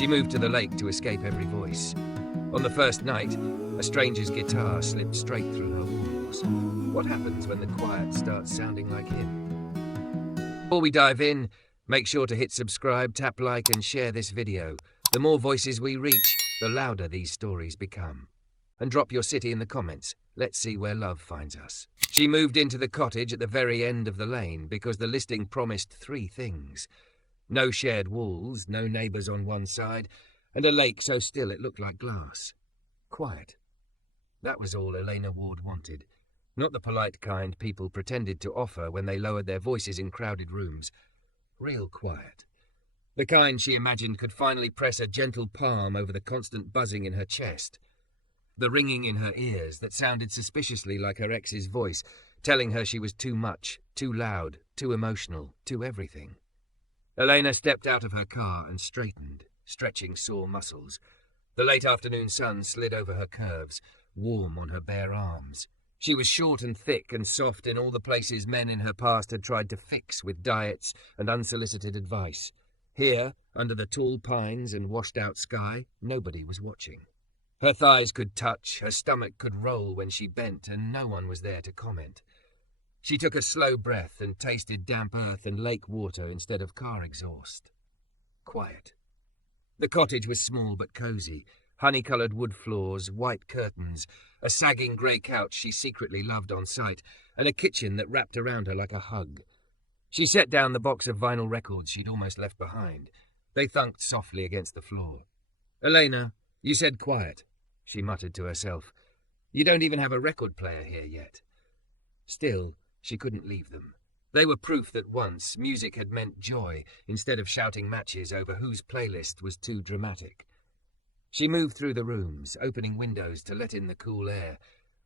She moved to the lake to escape every voice. On the first night, a stranger's guitar slipped straight through her walls. What happens when the quiet starts sounding like him? Before we dive in, make sure to hit subscribe, tap like, and share this video. The more voices we reach, the louder these stories become. And drop your city in the comments. Let's see where love finds us. She moved into the cottage at the very end of the lane because the listing promised 3 things. No shared walls, no neighbours on one side, and a lake so still it looked like glass. Quiet. That was all Elena Ward wanted. Not the polite kind people pretended to offer when they lowered their voices in crowded rooms. Real quiet. The kind she imagined could finally press a gentle palm over the constant buzzing in her chest. The ringing in her ears that sounded suspiciously like her ex's voice, telling her she was too much, too loud, too emotional, too everything. Elena stepped out of her car and straightened, stretching sore muscles. The late afternoon sun slid over her curves, warm on her bare arms. She was short and thick and soft in all the places men in her past had tried to fix with diets and unsolicited advice. Here, under the tall pines and washed-out sky, nobody was watching. Her thighs could touch, her stomach could roll when she bent, and no one was there to comment. She took a slow breath and tasted damp earth and lake water instead of car exhaust. Quiet. The cottage was small but cosy, honey-coloured wood floors, white curtains, a sagging grey couch she secretly loved on sight, and a kitchen that wrapped around her like a hug. She set down the box of vinyl records she'd almost left behind. They thunked softly against the floor. "Elena, you said quiet," she muttered to herself. "You don't even have a record player here yet." Still, she couldn't leave them. They were proof that once music had meant joy instead of shouting matches over whose playlist was too dramatic. She moved through the rooms, opening windows to let in the cool air.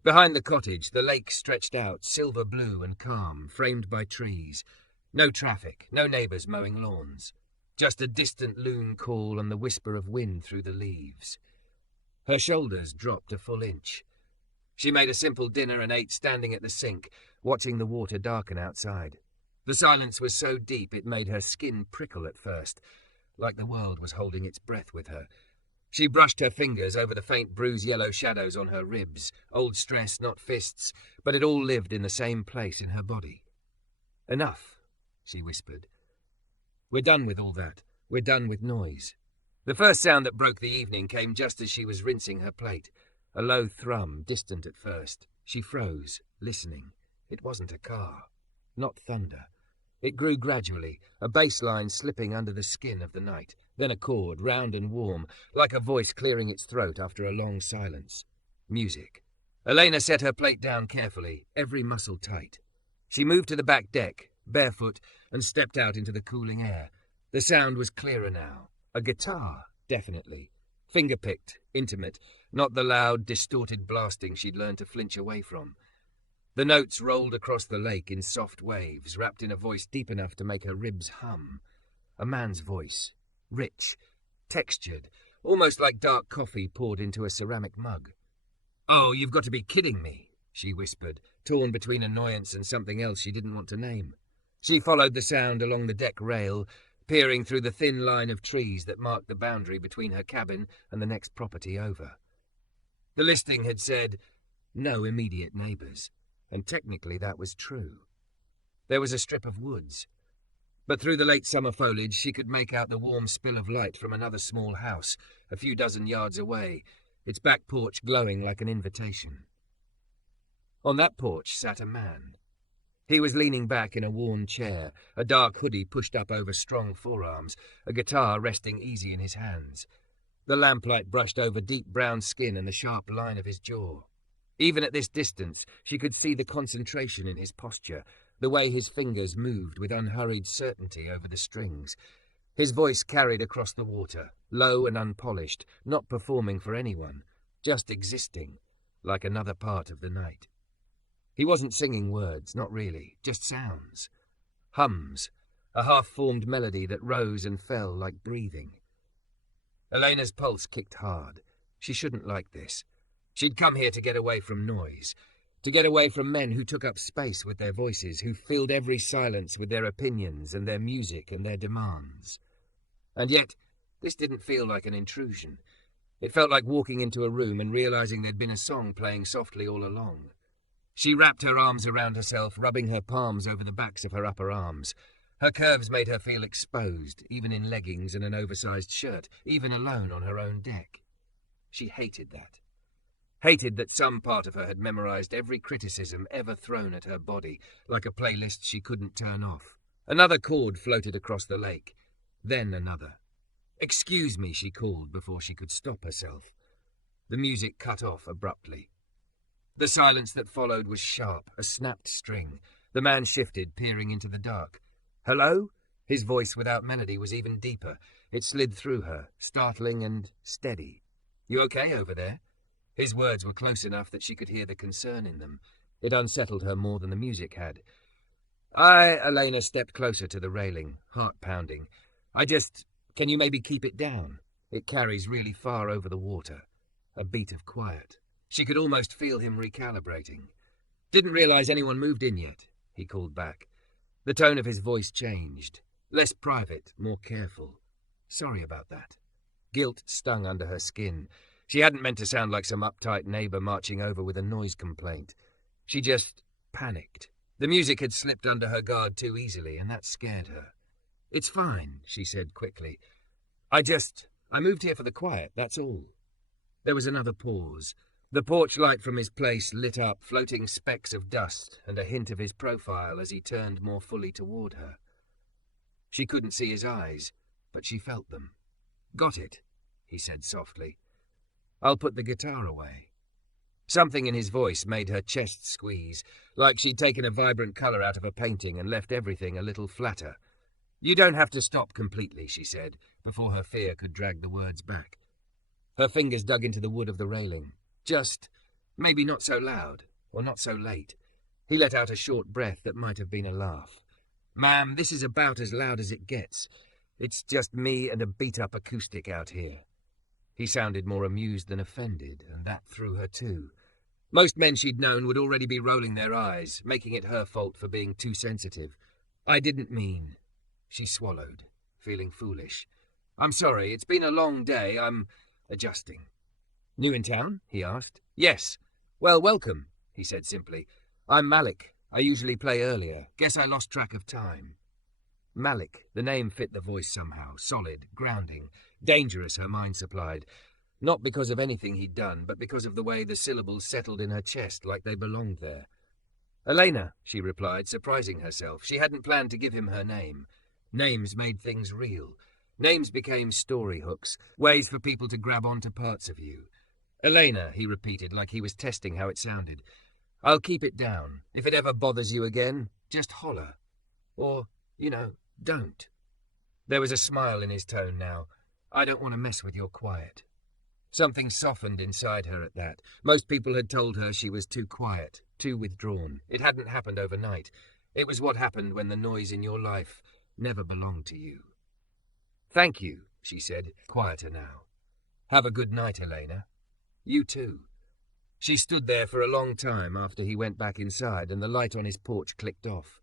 Behind the cottage, the lake stretched out, silver blue and calm, framed by trees. No traffic, no neighbours mowing lawns. Just a distant loon call and the whisper of wind through the leaves. Her shoulders dropped a full inch. She made a simple dinner and ate standing at the sink, watching the water darken outside. The silence was so deep it made her skin prickle at first, like the world was holding its breath with her. She brushed her fingers over the faint bruise-yellow shadows on her ribs, old stress, not fists, but it all lived in the same place in her body. "Enough," she whispered. "We're done with all that. We're done with noise." The first sound that broke the evening came just as she was rinsing her plate. A low thrum, distant at first. She froze, listening. It wasn't a car. Not thunder. It grew gradually, a bass line slipping under the skin of the night, then a chord, round and warm, like a voice clearing its throat after a long silence. Music. Elena set her plate down carefully, every muscle tight. She moved to the back deck, barefoot, and stepped out into the cooling air. The sound was clearer now. A guitar, definitely. Finger-picked, intimate, not the loud, distorted blasting she'd learned to flinch away from. The notes rolled across the lake in soft waves, wrapped in a voice deep enough to make her ribs hum. A man's voice. Rich, textured, almost like dark coffee poured into a ceramic mug. "Oh, you've got to be kidding me," she whispered, torn between annoyance and something else she didn't want to name. She followed the sound along the deck rail, peering through the thin line of trees that marked the boundary between her cabin and the next property over. The listing had said, "No immediate neighbours," and technically that was true. There was a strip of woods, but through the late summer foliage she could make out the warm spill of light from another small house, a few dozen yards away, its back porch glowing like an invitation. On that porch sat a man. He was leaning back in a worn chair, a dark hoodie pushed up over strong forearms, a guitar resting easy in his hands. The lamplight brushed over deep brown skin and the sharp line of his jaw. Even at this distance, she could see the concentration in his posture, the way his fingers moved with unhurried certainty over the strings. His voice carried across the water, low and unpolished, not performing for anyone, just existing, like another part of the night. He wasn't singing words, not really, just sounds. Hums, a half-formed melody that rose and fell like breathing. Elena's pulse kicked hard. She shouldn't like this. She'd come here to get away from noise, to get away from men who took up space with their voices, who filled every silence with their opinions and their music and their demands. And yet, This didn't feel like an intrusion. It felt like walking into a room and realizing there'd been a song playing softly all along. She wrapped her arms around herself, rubbing her palms over the backs of her upper arms. Her curves made her feel exposed, even in leggings and an oversized shirt, even alone on her own deck. She hated that. Hated that some part of her had memorized every criticism ever thrown at her body, like a playlist she couldn't turn off. Another chord floated across the lake. Then another. "Excuse me," she called before she could stop herself. The music cut off abruptly. The silence that followed was sharp, a snapped string. The man shifted, peering into the dark. "Hello?" His voice without melody was even deeper. It slid through her, startling and steady. "You okay over there?" His words were close enough that she could hear the concern in them. It unsettled her more than the music had. Elena stepped closer to the railing, heart pounding. Can you maybe keep it down? It carries really far over the water. A beat of quiet. She could almost feel him recalibrating. "Didn't realize anyone moved in yet," he called back. The tone of his voice changed. Less private, more careful. "Sorry about that." Guilt stung under her skin. She hadn't meant to sound like some uptight neighbor marching over with a noise complaint. She just panicked. The music had slipped under her guard too easily, and that scared her. "It's fine," she said quickly. I moved here for the quiet, that's all." There was another pause. The porch light from his place lit up, floating specks of dust and a hint of his profile as he turned more fully toward her. She couldn't see his eyes, but she felt them. "Got it," he said softly. "I'll put the guitar away." Something in his voice made her chest squeeze, like she'd taken a vibrant colour out of a painting and left everything a little flatter. "You don't have to stop completely," she said, before her fear could drag the words back. Her fingers dug into the wood of the railing. "Just, maybe not so loud, or not so late." He let out a short breath that might have been a laugh. "Ma'am, this is about as loud as it gets. It's just me and a beat-up acoustic out here." He sounded more amused than offended, and that threw her too. Most men she'd known would already be rolling their eyes, making it her fault for being too sensitive. "I didn't mean..." She swallowed, feeling foolish. "I'm sorry, it's been a long day. I'm adjusting." "New in town?" he asked. "Yes." "Well, welcome," he said simply. "I'm Malik. I usually play earlier. Guess I lost track of time." Malik. The name fit the voice somehow. Solid, grounding. Dangerous, her mind supplied. Not because of anything he'd done, but because of the way the syllables settled in her chest like they belonged there. "Elena," she replied, surprising herself. She hadn't planned to give him her name. Names made things real. Names became story hooks, ways for people to grab onto parts of you. "Elena," he repeated like he was testing how it sounded. "I'll keep it down. If it ever bothers you again, just holler. Or, don't." There was a smile in his tone now. "I don't want to mess with your quiet." Something softened inside her at that. Most people had told her she was too quiet, too withdrawn. It hadn't happened overnight. It was what happened when the noise in your life never belonged to you. "Thank you," she said, quieter now. "Have a good night, Elena." "You too." She stood there for a long time after he went back inside and the light on his porch clicked off.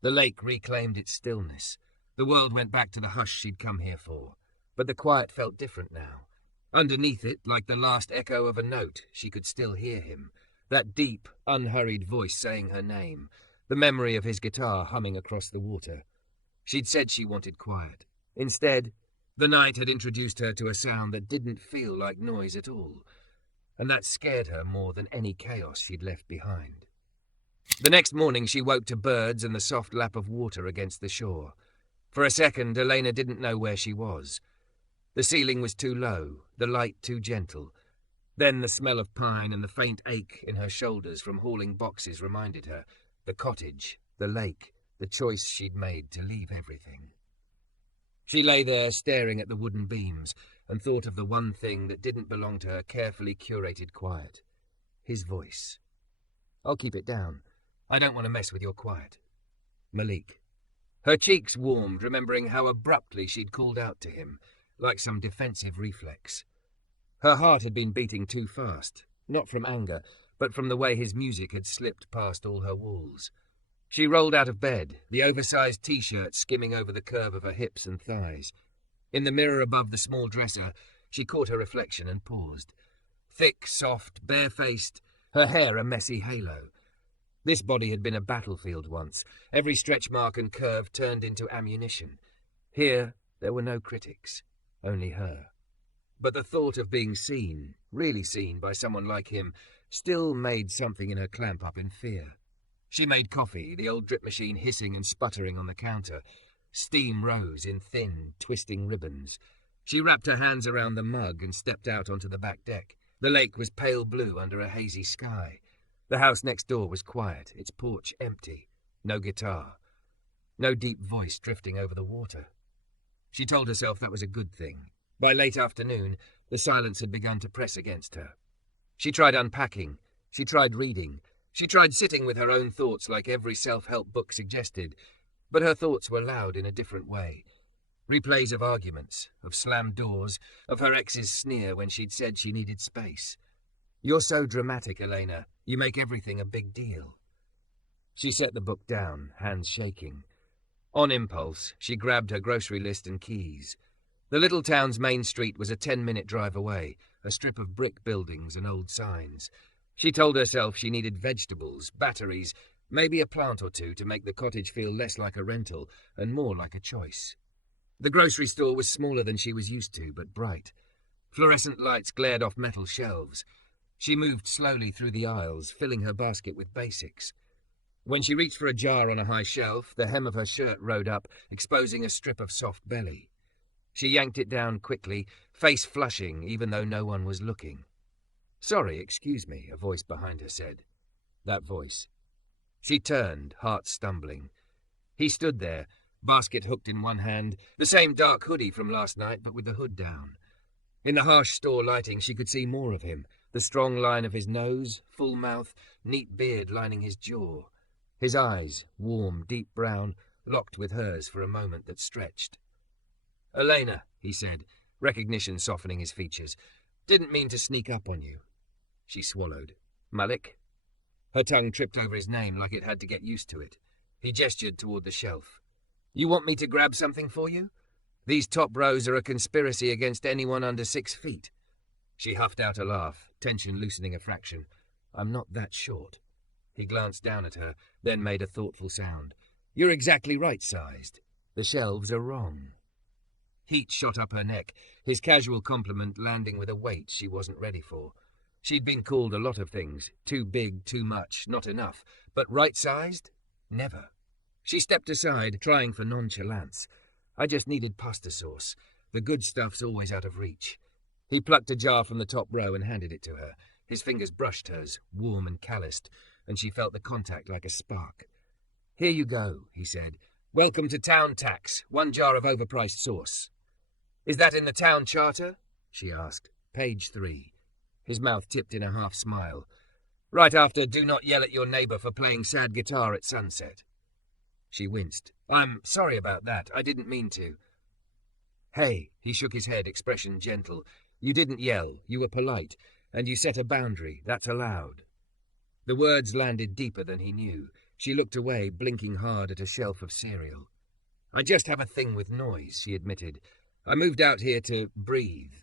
The lake reclaimed its stillness. The world went back to the hush she'd come here for. But the quiet felt different now. Underneath it, like the last echo of a note, she could still hear him. That deep, unhurried voice saying her name. The memory of his guitar humming across the water. She'd said she wanted quiet. Instead, the night had introduced her to a sound that didn't feel like noise at all. And that scared her more than any chaos she'd left behind. The next morning she woke to birds and the soft lap of water against the shore. For a second, Elena didn't know where she was. The ceiling was too low, the light too gentle. Then the smell of pine and the faint ache in her shoulders from hauling boxes reminded her. The cottage, the lake, the choice she'd made to leave everything. She lay there staring at the wooden beams and thought of the one thing that didn't belong to her carefully curated quiet. His voice. "I'll keep it down. I don't want to mess with your quiet." Malik. Her cheeks warmed, remembering how abruptly she'd called out to him, like some defensive reflex. Her heart had been beating too fast, not from anger, but from the way his music had slipped past all her walls. She rolled out of bed, the oversized t-shirt skimming over the curve of her hips and thighs. In the mirror above the small dresser, she caught her reflection and paused. Thick, soft, barefaced, her hair a messy halo. This body had been a battlefield once, every stretch mark and curve turned into ammunition. Here, there were no critics, only her. But the thought of being seen, really seen by someone like him, still made something in her clamp up in fear. She made coffee, the old drip machine hissing and sputtering on the counter. Steam rose in thin, twisting ribbons. She wrapped her hands around the mug and stepped out onto the back deck. The lake was pale blue under a hazy sky. The house next door was quiet, its porch empty. No guitar. No deep voice drifting over the water. She told herself that was a good thing. By late afternoon, the silence had begun to press against her. She tried unpacking. She tried reading. She tried sitting with her own thoughts like every self-help book suggested. But her thoughts were loud in a different way. Replays of arguments, of slammed doors, of her ex's sneer when she'd said she needed space. "You're so dramatic, Elena. You make everything a big deal." She set the book down, hands shaking. On impulse, she grabbed her grocery list and keys. The little town's main street was a 10-minute drive away, a strip of brick buildings and old signs. She told herself she needed vegetables, batteries, maybe a plant or two to make the cottage feel less like a rental and more like a choice. The grocery store was smaller than she was used to, but bright. Fluorescent lights glared off metal shelves. She moved slowly through the aisles, filling her basket with basics. When she reached for a jar on a high shelf, the hem of her shirt rode up, exposing a strip of soft belly. She yanked it down quickly, face flushing, even though no one was looking. "Sorry, excuse me," a voice behind her said. That voice. She turned, heart stumbling. He stood there, basket hooked in one hand, the same dark hoodie from last night, but with the hood down. In the harsh store lighting, she could see more of him, the strong line of his nose, full mouth, neat beard lining his jaw. His eyes, warm, deep brown, locked with hers for a moment that stretched. "Elena," he said, recognition softening his features. "Didn't mean to sneak up on you." She swallowed. "Malik?" Her tongue tripped over his name like it had to get used to it. He gestured toward the shelf. "You want me to grab something for you? These top rows are a conspiracy against anyone under 6 feet. She huffed out a laugh, tension loosening a fraction. "I'm not that short." He glanced down at her, then made a thoughtful sound. "You're exactly right-sized. The shelves are wrong." Heat shot up her neck, his casual compliment landing with a weight she wasn't ready for. She'd been called a lot of things. Too big, too much, not enough. But right-sized? Never. She stepped aside, trying for nonchalance. "I just needed pasta sauce. The good stuff's always out of reach." He plucked a jar from the top row and handed it to her. His fingers brushed hers, warm and calloused, and she felt the contact like a spark. "Here you go," he said. "Welcome to town tax. 1 jar of overpriced sauce." "Is that in the town charter?" she asked. "Page 3. His mouth tipped in a half-smile. "Right after 'Do not yell at your neighbor for playing sad guitar at sunset.'" She winced. "I'm sorry about that. I didn't mean to." "Hey," he shook his head, expression gentle. "You didn't yell. You were polite. And you set a boundary. That's allowed." The words landed deeper than he knew. She looked away, blinking hard at a shelf of cereal. "I just have a thing with noise," she admitted. "I moved out here to breathe."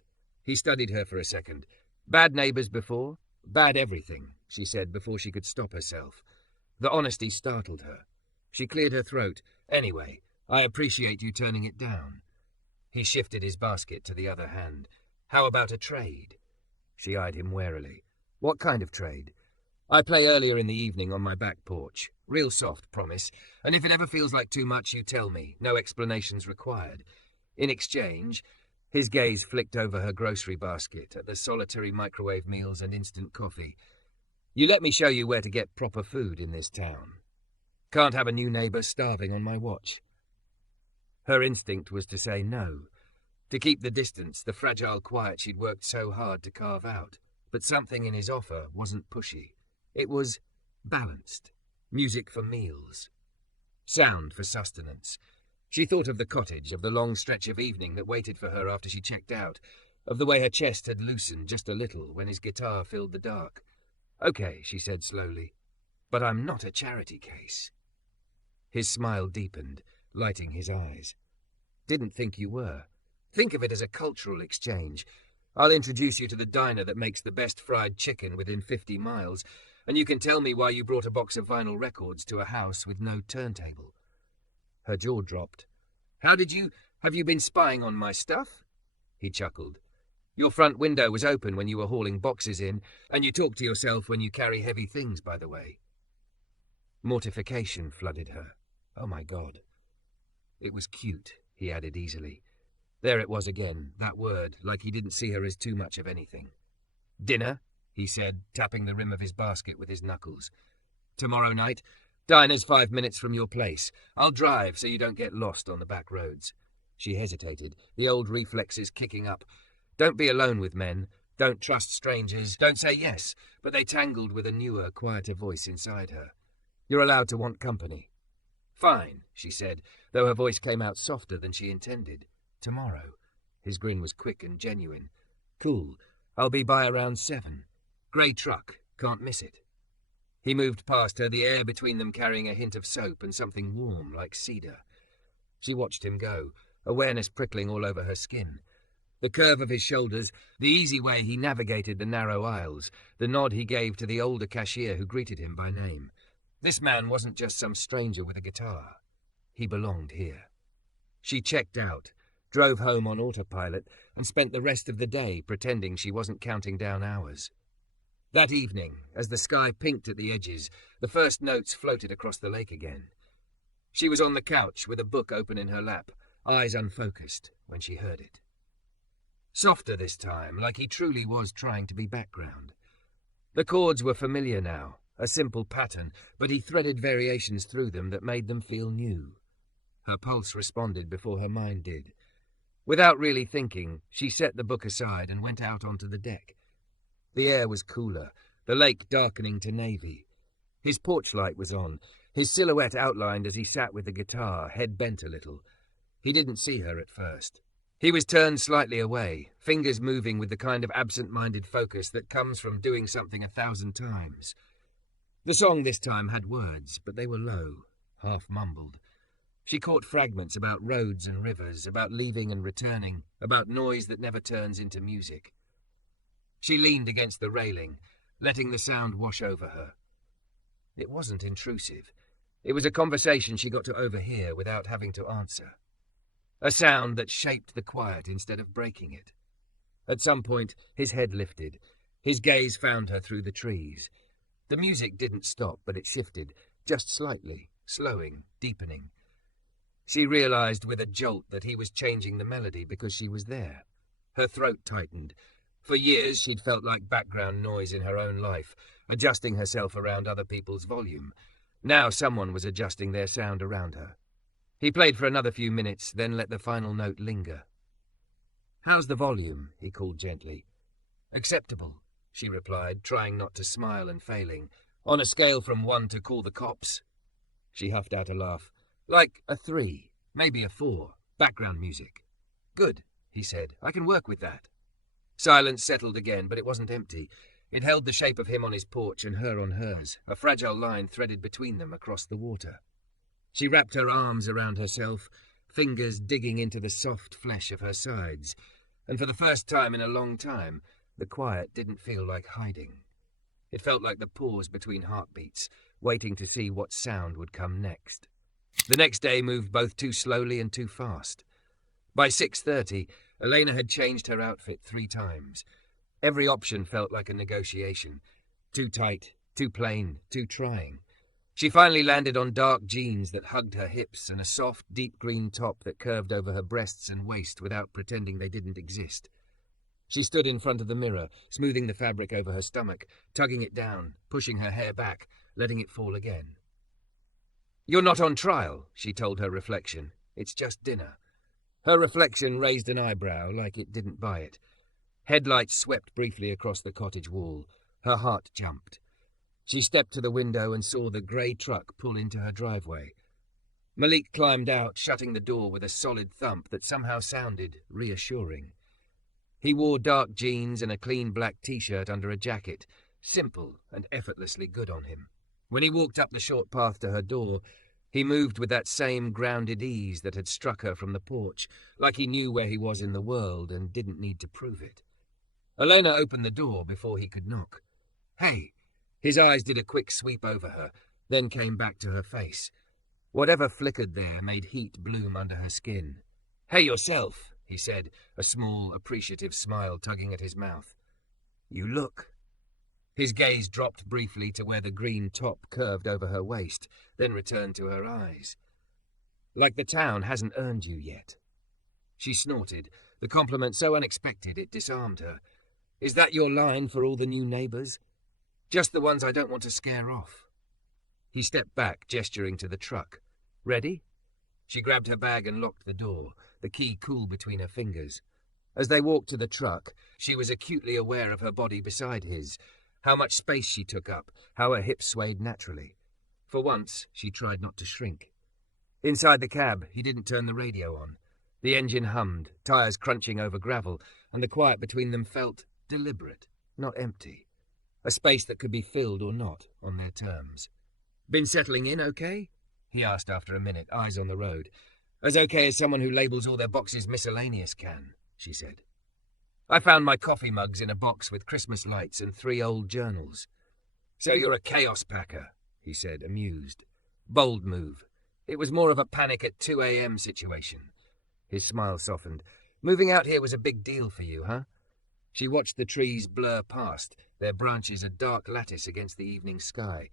He studied her for a second. "Bad neighbors before?" "Bad everything," she said before she could stop herself. The honesty startled her. She cleared her throat. "Anyway, I appreciate you turning it down." He shifted his basket to the other hand. "How about a trade?" She eyed him warily. "What kind of trade?" "I play earlier in the evening on my back porch. Real soft, promise. And if it ever feels like too much, you tell me. No explanations required. In exchange..." His gaze flicked over her grocery basket at the solitary microwave meals and instant coffee. "You let me show you where to get proper food in this town. Can't have a new neighbor starving on my watch." Her instinct was to say no, to keep the distance, the fragile quiet she'd worked so hard to carve out. But something in his offer wasn't pushy. It was balanced. Music for meals. Sound for sustenance. She thought of the cottage, of the long stretch of evening that waited for her after she checked out, of the way her chest had loosened just a little when his guitar filled the dark. "Okay," she said slowly, "but I'm not a charity case." His smile deepened, lighting his eyes. "Didn't think you were. Think of it as a cultural exchange. I'll introduce you to the diner that makes the best fried chicken within 50 miles, and you can tell me why you brought a box of vinyl records to a house with no turntable." Her jaw dropped. Have you been spying on my stuff?" He chuckled. "Your front window was open when you were hauling boxes in, and you talk to yourself when you carry heavy things, by the way." Mortification flooded her. Oh my God. "It was cute," he added easily. There it was again, that word, like he didn't see her as too much of anything. "Dinner?" he said, tapping the rim of his basket with his knuckles. "Tomorrow night? Diner's 5 minutes from your place. I'll drive so you don't get lost on the back roads." She hesitated, the old reflexes kicking up. Don't be alone with men. Don't trust strangers. Don't say yes. But they tangled with a newer, quieter voice inside her. "You're allowed to want company." "Fine," she said, though her voice came out softer than she intended. "Tomorrow." His grin was quick and genuine. "Cool. I'll be by around 7. Grey truck. Can't miss it." He moved past her, the air between them carrying a hint of soap and something warm like cedar. She watched him go, awareness prickling all over her skin. The curve of his shoulders, the easy way he navigated the narrow aisles, the nod he gave to the older cashier who greeted him by name. This man wasn't just some stranger with a guitar. He belonged here. She checked out, drove home on autopilot, and spent the rest of the day pretending she wasn't counting down hours. That evening, as the sky pinked at the edges, the first notes floated across the lake again. She was on the couch with a book open in her lap, eyes unfocused, when she heard it. Softer this time, like he truly was trying to be background. The chords were familiar now, a simple pattern, but he threaded variations through them that made them feel new. Her pulse responded before her mind did. Without really thinking, she set the book aside and went out onto the deck. The air was cooler, the lake darkening to navy. His porch light was on, his silhouette outlined as he sat with the guitar, head bent a little. He didn't see her at first. He was turned slightly away, fingers moving with the kind of absent-minded focus that comes from doing something 1,000 times. The song this time had words, but they were low, half-mumbled. She caught fragments about roads and rivers, about leaving and returning, about noise that never turns into music. She leaned against the railing, letting the sound wash over her. It wasn't intrusive. It was a conversation she got to overhear without having to answer. A sound that shaped the quiet instead of breaking it. At some point, his head lifted. His gaze found her through the trees. The music didn't stop, but it shifted, just slightly, slowing, deepening. She realized with a jolt that he was changing the melody because she was there. Her throat tightened. For years, she'd felt like background noise in her own life, adjusting herself around other people's volume. Now someone was adjusting their sound around her. He played for another few minutes, then let the final note linger. "How's the volume?" he called gently. "Acceptable," she replied, trying not to smile and failing. "On a scale from 1 to call the cops." She huffed out a laugh. "Like a 3, maybe a 4. Background music." "Good," he said. "I can work with that." Silence settled again, but it wasn't empty. It held the shape of him on his porch and her on hers, a fragile line threaded between them across the water. She wrapped her arms around herself, fingers digging into the soft flesh of her sides, and for the first time in a long time, the quiet didn't feel like hiding. It felt like the pause between heartbeats, waiting to see what sound would come next. The next day moved both too slowly and too fast. By 6:30, Elena had changed her outfit 3 times. Every option felt like a negotiation. Too tight, too plain, too trying. She finally landed on dark jeans that hugged her hips and a soft, deep green top that curved over her breasts and waist without pretending they didn't exist. She stood in front of the mirror, smoothing the fabric over her stomach, tugging it down, pushing her hair back, letting it fall again. "You're not on trial," she told her reflection. "It's just dinner." Her reflection raised an eyebrow like it didn't buy it. Headlights swept briefly across the cottage wall. Her heart jumped. She stepped to the window and saw the grey truck pull into her driveway. Malik climbed out, shutting the door with a solid thump that somehow sounded reassuring. He wore dark jeans and a clean black t-shirt under a jacket, simple and effortlessly good on him. When he walked up the short path to her door, He moved with that same grounded ease that had struck her from the porch, like he knew where he was in the world and didn't need to prove it. Elena opened the door before he could knock. "Hey!" His eyes did a quick sweep over her, then came back to her face. Whatever flickered there made heat bloom under her skin. "Hey yourself," he said, a small, appreciative smile tugging at his mouth. "You look." His gaze dropped briefly to where the green top curved over her waist, then returned to her eyes. "Like the town hasn't earned you yet." She snorted, the compliment so unexpected it disarmed her. "Is that your line for all the new neighbours?" "Just the ones I don't want to scare off." He stepped back, gesturing to the truck. "Ready?" She grabbed her bag and locked the door, the key cool between her fingers. As they walked to the truck, she was acutely aware of her body beside his, how much space she took up, how her hips swayed naturally. For once, she tried not to shrink. Inside the cab, he didn't turn the radio on. The engine hummed, tires crunching over gravel, and the quiet between them felt deliberate, not empty. A space that could be filled or not, on their terms. "Been settling in okay?" he asked after a minute, eyes on the road. "As okay as someone who labels all their boxes miscellaneous can," she said. "I found my coffee mugs in a box with Christmas lights and 3 old journals." "So you're a chaos packer," he said, amused. Bold move. It was more of a panic at 2 a.m. situation. His smile softened. "Moving out here was a big deal for you, huh?" She watched the trees blur past, their branches a dark lattice against the evening sky.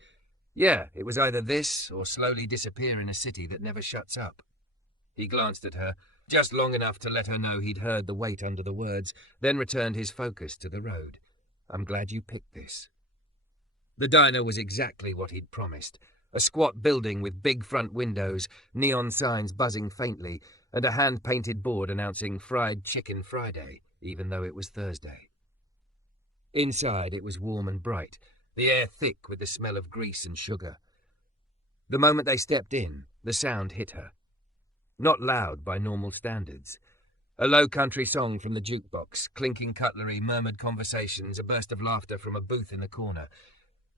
"Yeah, it was either this or slowly disappear in a city that never shuts up." He glanced at her, just long enough to let her know he'd heard the weight under the words, then returned his focus to the road. "I'm glad you picked this." The diner was exactly what he'd promised. A squat building with big front windows, neon signs buzzing faintly, and a hand-painted board announcing Fried Chicken Friday, even though it was Thursday. Inside it was warm and bright, the air thick with the smell of grease and sugar. The moment they stepped in, the sound hit her. Not loud by normal standards. A low country song from the jukebox, clinking cutlery, murmured conversations, a burst of laughter from a booth in the corner.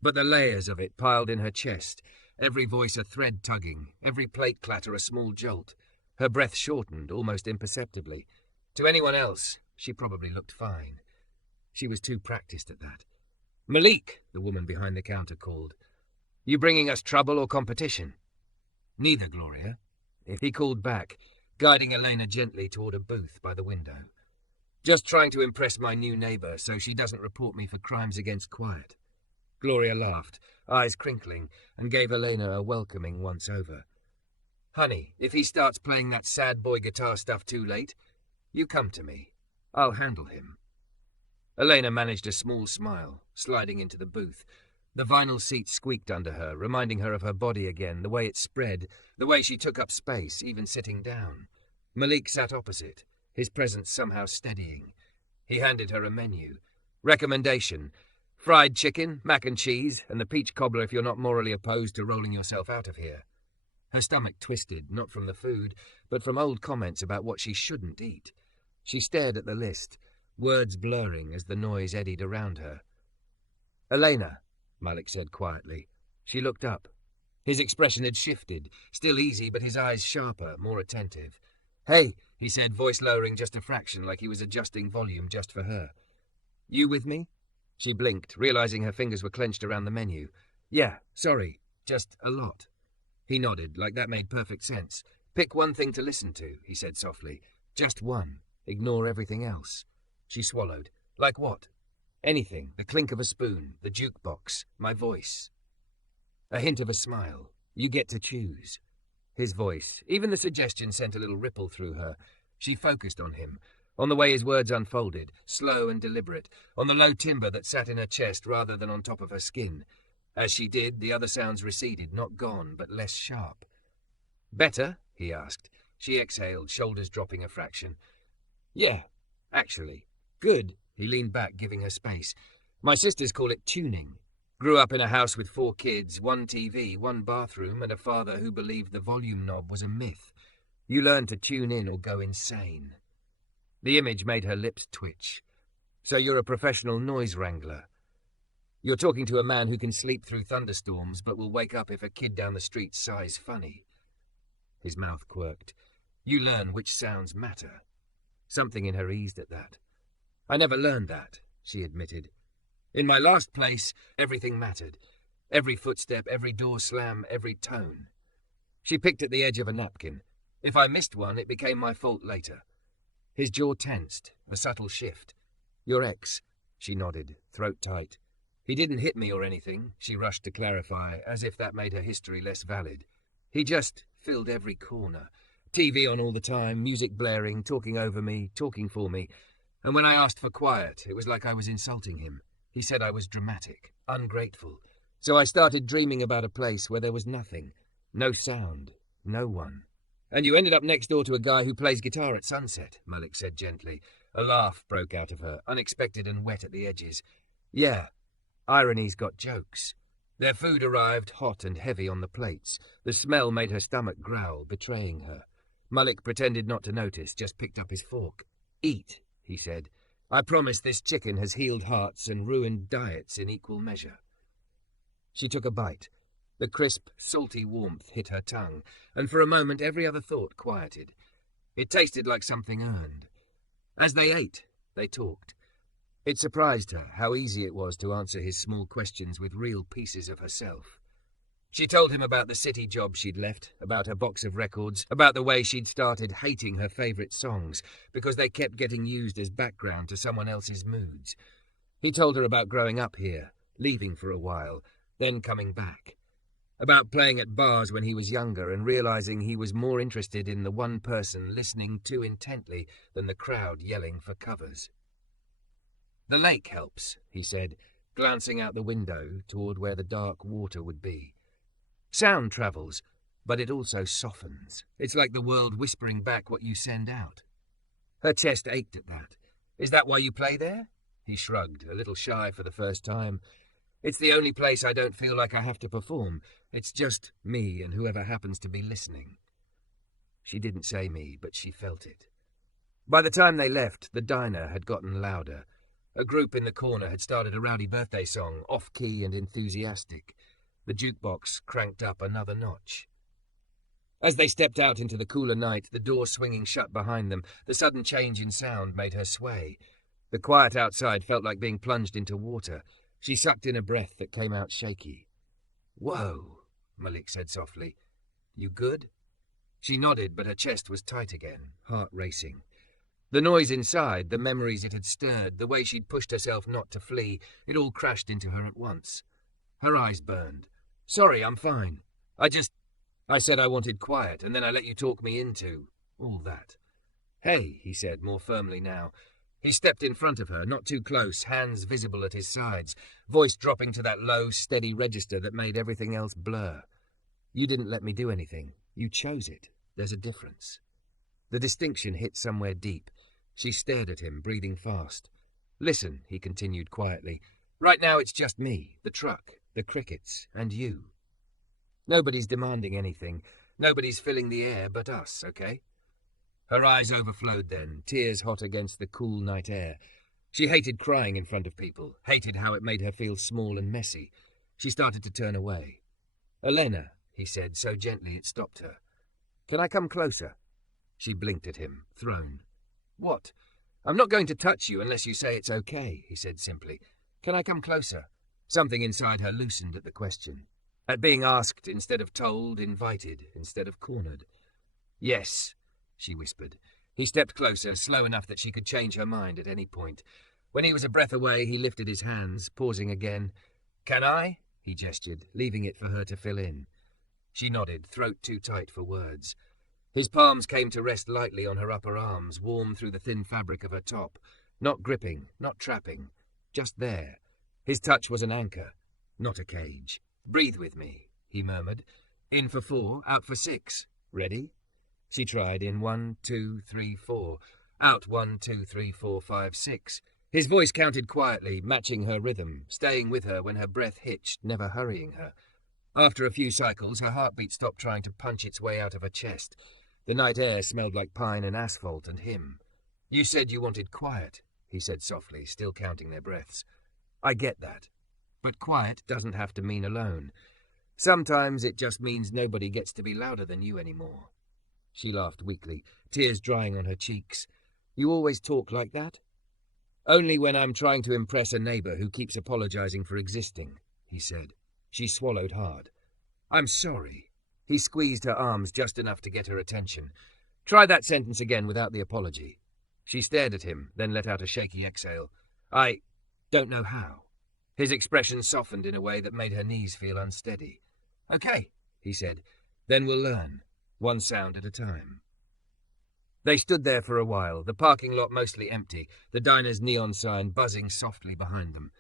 But the layers of it piled in her chest, every voice a thread tugging, every plate clatter a small jolt. Her breath shortened, almost imperceptibly. To anyone else, she probably looked fine. She was too practiced at that. "Malik," the woman behind the counter called. "You bringing us trouble or competition?" "Neither, Gloria." He called back, guiding Elena gently toward a booth by the window. "Just trying to impress my new neighbor so she doesn't report me for crimes against quiet." Gloria laughed, eyes crinkling, and gave Elena a welcoming once-over. "Honey, if he starts playing that sad boy guitar stuff too late, you come to me. I'll handle him." Elena managed a small smile, sliding into the booth. The vinyl seat squeaked under her, reminding her of her body again, the way it spread, the way she took up space, even sitting down. Malik sat opposite, his presence somehow steadying. He handed her a menu. "Recommendation: fried chicken, mac and cheese, and the peach cobbler if you're not morally opposed to rolling yourself out of here." Her stomach twisted, not from the food, but from old comments about what she shouldn't eat. She stared at the list, words blurring as the noise eddied around her. "Elena," Malik said quietly. She looked up. His expression had shifted, still easy, but his eyes sharper, more attentive. "Hey," he said, voice lowering just a fraction, like he was adjusting volume just for her. "You with me?" She blinked, realizing her fingers were clenched around the menu. "Yeah, sorry, just a lot." He nodded, like that made perfect sense. "Pick one thing to listen to," he said softly. "Just one. Ignore everything else." She swallowed. "Like what?" "Anything. The clink of a spoon, the jukebox, my voice." A hint of a smile. "You get to choose." His voice, even the suggestion, sent a little ripple through her. She focused on him, on the way his words unfolded, slow and deliberate, on the low timbre that sat in her chest rather than on top of her skin. As she did, the other sounds receded, not gone, but less sharp. "Better?" he asked. She exhaled, shoulders dropping a fraction. "Yeah, actually. Good." He leaned back, giving her space. "My sisters call it tuning. Grew up in a house with 4 kids, 1 TV, 1 bathroom, and a father who believed the volume knob was a myth. You learn to tune in or go insane." The image made her lips twitch. "So you're a professional noise wrangler. You're talking to a man who can sleep through thunderstorms but will wake up if a kid down the street sighs funny. His mouth quirked. You learn which sounds matter. Something in her eased at that. I never learned that, she admitted. In my last place, everything mattered. Every footstep, every door slam, every tone. She picked at the edge of a napkin. If I missed one, it became my fault later. His jaw tensed, a subtle shift. Your ex, she nodded, throat tight. He didn't hit me or anything, she rushed to clarify, as if that made her history less valid. He just filled every corner. TV on all the time, music blaring, talking over me, talking for me. And when I asked for quiet, it was like I was insulting him. He said I was dramatic, ungrateful. So I started dreaming about a place where there was nothing. No sound, no one. And you ended up next door to a guy who plays guitar at sunset, Malik said gently. A laugh broke out of her, unexpected and wet at the edges. Yeah, irony's got jokes. Their food arrived hot and heavy on the plates. The smell made her stomach growl, betraying her. Malik pretended not to notice, just picked up his fork. Eat, he said. I promise this chicken has healed hearts and ruined diets in equal measure. She took a bite. The crisp, salty warmth hit her tongue, and for a moment every other thought quieted. It tasted like something earned. As they ate, they talked. It surprised her how easy it was to answer his small questions with real pieces of herself. She told him about the city job she'd left, about her box of records, about the way she'd started hating her favourite songs because they kept getting used as background to someone else's moods. He told her about growing up here, leaving for a while, then coming back. About playing at bars when he was younger and realising he was more interested in the one person listening too intently than the crowd yelling for covers. The lake helps, he said, glancing out the window toward where the dark water would be. Sound travels, but it also softens. It's like the world whispering back what you send out. Her chest ached at that. Is that why you play there? He shrugged, a little shy for the first time. It's the only place I don't feel like I have to perform. It's just me and whoever happens to be listening. She didn't say me, but she felt it. By the time they left, the diner had gotten louder. A group in the corner had started a rowdy birthday song, off-key and enthusiastic. The jukebox cranked up another notch. As they stepped out into the cooler night, the door swinging shut behind them, the sudden change in sound made her sway. The quiet outside felt like being plunged into water. She sucked in a breath that came out shaky. Whoa, Malik said softly. You good? She nodded, but her chest was tight again, heart racing. The noise inside, the memories it had stirred, the way she'd pushed herself not to flee, it all crashed into her at once. Her eyes burned. Sorry, I'm fine. I said I wanted quiet, and then I let you talk me into all that. Hey, he said, more firmly now. He stepped in front of her, not too close, hands visible at his sides, voice dropping to that low, steady register that made everything else blur. You didn't let me do anything. You chose it. There's a difference. The distinction hit somewhere deep. She stared at him, breathing fast. Listen, he continued quietly. Right now it's just me, the truck, the crickets, and you. Nobody's demanding anything. Nobody's filling the air but us, okay? Her eyes overflowed then, tears hot against the cool night air. She hated crying in front of people, hated how it made her feel small and messy. She started to turn away. Elena, he said, so gently it stopped her. Can I come closer? She blinked at him, thrown. What? I'm not going to touch you unless you say it's okay, he said simply. Can I come closer? Something inside her loosened at the question. At being asked instead of told, invited instead of cornered. Yes, she whispered. He stepped closer, slow enough that she could change her mind at any point. When he was a breath away, he lifted his hands, pausing again. Can I? He gestured, leaving it for her to fill in. She nodded, throat too tight for words. His palms came to rest lightly on her upper arms, warm through the thin fabric of her top. Not gripping, not trapping, just there. His touch was an anchor, not a cage. Breathe with me, he murmured. In for 4, out for 6. Ready? She tried in 1, 2, 3, 4. Out 1, 2, 3, 4, 5, 6. His voice counted quietly, matching her rhythm, staying with her when her breath hitched, never hurrying her. After a few cycles, her heartbeat stopped trying to punch its way out of her chest. The night air smelled like pine and asphalt and him. You said you wanted quiet, he said softly, still counting their breaths. I get that. But quiet doesn't have to mean alone. Sometimes it just means nobody gets to be louder than you anymore. She laughed weakly, tears drying on her cheeks. You always talk like that? Only when I'm trying to impress a neighbour who keeps apologising for existing, he said. She swallowed hard. I'm sorry. He squeezed her arms just enough to get her attention. Try that sentence again without the apology. She stared at him, then let out a shaky exhale. I don't know how. His expression softened in a way that made her knees feel unsteady. Okay, he said. Then we'll learn, one sound at a time. They stood there for a while, the parking lot mostly empty, the diner's neon sign buzzing softly behind them.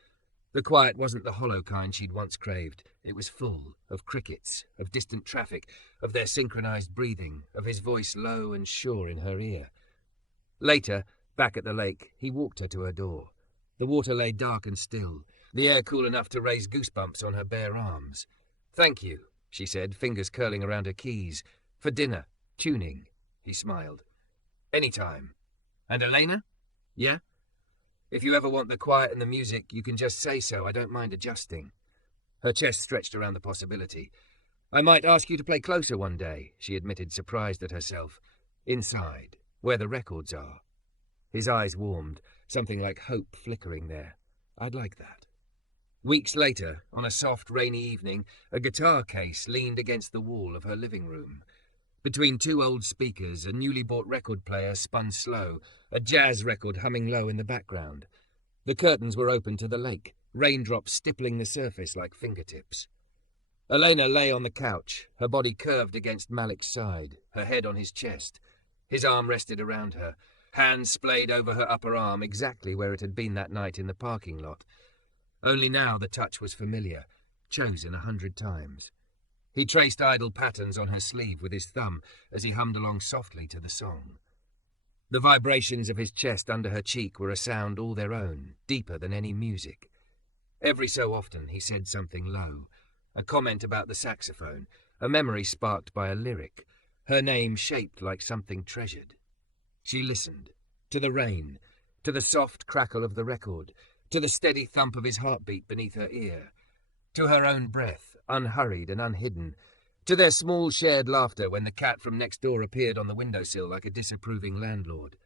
The quiet wasn't the hollow kind she'd once craved. It was full of crickets, of distant traffic, of their synchronized breathing, of his voice low and sure in her ear. Later, back at the lake, he walked her to her door. The water lay dark and still, the air cool enough to raise goosebumps on her bare arms. Thank you, she said, fingers curling around her keys. For dinner, tuning, he smiled. Anytime. And Elena? Yeah? If you ever want the quiet and the music, you can just say so. I don't mind adjusting. Her chest stretched around the possibility. I might ask you to play closer one day, she admitted, surprised at herself. Inside, where the records are. His eyes warmed, something like hope flickering there. I'd like that. Weeks later, on a soft, rainy evening, a guitar case leaned against the wall of her living room. Between two old speakers, a newly bought record player spun slow, a jazz record humming low in the background. The curtains were open to the lake, raindrops stippling the surface like fingertips. Elena lay on the couch, her body curved against Malik's side, her head on his chest. His arm rested around her, hands splayed over her upper arm exactly where it had been that night in the parking lot. Only now the touch was familiar, chosen 100 times. He traced idle patterns on her sleeve with his thumb as he hummed along softly to the song. The vibrations of his chest under her cheek were a sound all their own, deeper than any music. Every so often he said something low, a comment about the saxophone, a memory sparked by a lyric, her name shaped like something treasured. She listened, to the rain, to the soft crackle of the record, to the steady thump of his heartbeat beneath her ear, to her own breath, unhurried and unhidden, to their small shared laughter when the cat from next door appeared on the windowsill like a disapproving landlord.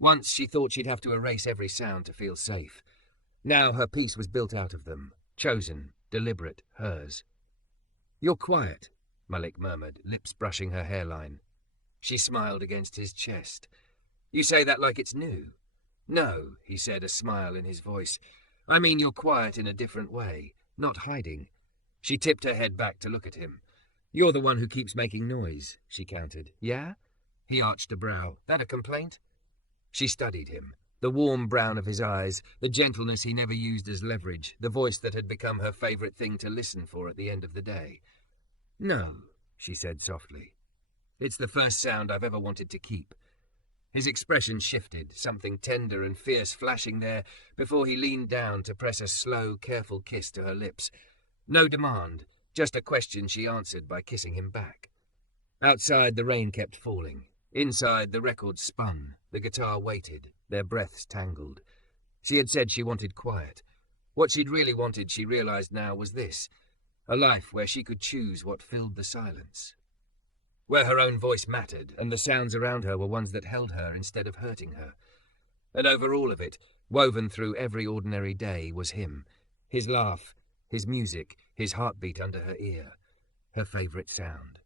Once she thought she'd have to erase every sound to feel safe. Now her peace was built out of them, chosen, deliberate, hers. You're quiet, Malik murmured, lips brushing her hairline. She smiled against his chest. You say that like it's new. No, he said, a smile in his voice. I mean you're quiet in a different way, not hiding. She tipped her head back to look at him. You're the one who keeps making noise, she countered. Yeah? He arched a brow. That a complaint? She studied him. The warm brown of his eyes, the gentleness he never used as leverage, the voice that had become her favourite thing to listen for at the end of the day. No, she said softly. It's the first sound I've ever wanted to keep. His expression shifted, something tender and fierce flashing there, before he leaned down to press a slow, careful kiss to her lips. No demand, just a question she answered by kissing him back. Outside, the rain kept falling. Inside, the record spun. The guitar waited, their breaths tangled. She had said she wanted quiet. What she'd really wanted, she realized now, was this: a life where she could choose what filled the silence. Where her own voice mattered, and the sounds around her were ones that held her instead of hurting her. And over all of it, woven through every ordinary day, was him. His laugh, his music, his heartbeat under her ear. Her favourite sound.